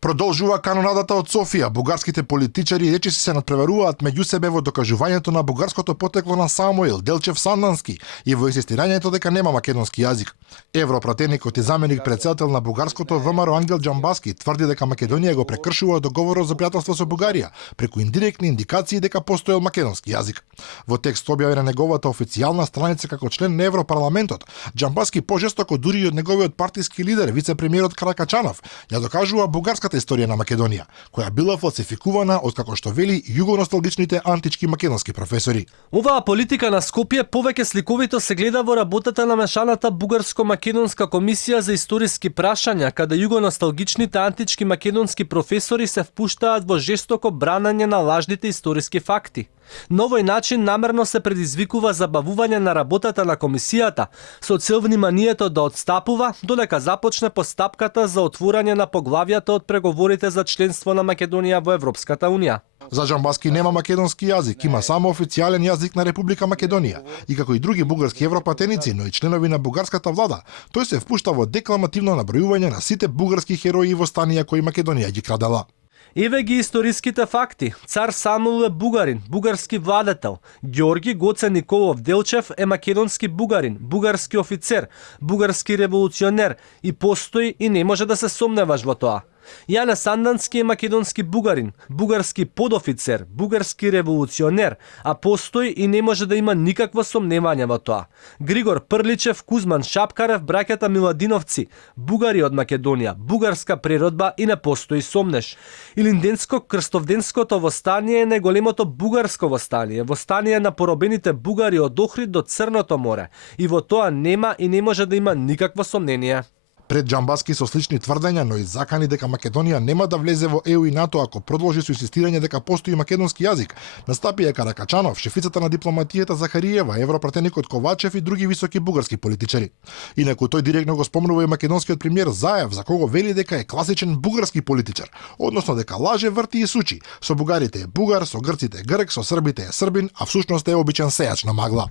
Продолжува канонадата од Софија. Бугарските политичари речиси се надпреваруваат меѓу себе во докажувањето на бугарското потекло на Самуил Делчев Сандански и во инсистирањето дека нема македонски јазик. Европратеникот и заменик председател на бугарското ВМРО Ангел Џамбаски тврди дека Македонија го прекршува договорот за пријателство со Бугарија преку индиректни индикации дека постоел македонски јазик. Во текст објавен на неговата официјална страница како член на Европарламентот, Џамбаски пожестоко дури и од неговиот партиски лидер, вице-премиерот Каракачанов, ја докажува бугарската историја на Македонија, која била фалсификувана од како што вели југоносталгичните антички македонски професори. Оваа политика на Скопје повеќе сликовито се гледа во работата на мешаната бугарско-македонска комисија за историски прашања, каде југоносталгичните антички македонски професори се впуштаат во жестоко бранање на лажните историски факти. На овој начин намерно се предизвикува забавување на работата на комисијата со цел вниманието да отстапува додека започне постапката за отворање на поглавјата од преговорите за членство на Македонија во Европската унија. За Џамбаски нема македонски јазик, има само официјален јазик на Република Македонија. И како и други бугарски европратеници, но и членови на бугарската влада, тој се впушта во декламативно набројување на сите бугарски херои и востанија кои Македонија ги крадела. Еве ги историските факти. Цар Самуил е бугарин, бугарски владетел. Ѓорги Гоце Николов Делчев е македонски бугарин, бугарски офицер, бугарски револуционер и постои и не може да се сомневаш во тоа. Јане Сандански е македонски бугарин, бугарски подофицер, бугарски револуционер, а постои и не може да има никакво сомневање во тоа. Григор Прличев, Кузман Шапкарев, браќата Миладиновци, бугари од Македонија, бугарска природба и не постои сомнеш. Илинденско-крстовденското востание е најголемото бугарско востание на поробените бугари од Охрид до Црното море, и во тоа нема и не може да има никакво сомнение. Пред Џамбаски со слични тврдења, но и закани дека Македонија нема да влезе во ЕУ и НАТО ако продолжи со инсистирање дека постои македонски јазик, настапија Каракачанов, шефицата на дипломатијата Захариева, европратеникот Ковачев и други високи бугарски политичари. Инаку тој директно го спомнува и македонскиот премиер Заев, за кого вели дека е класичен бугарски политичар, односно дека лаже, врти и сучи. Со бугарите е бугар, со грците е грк, со србите е србин, а всушност е обичен сејач на магла.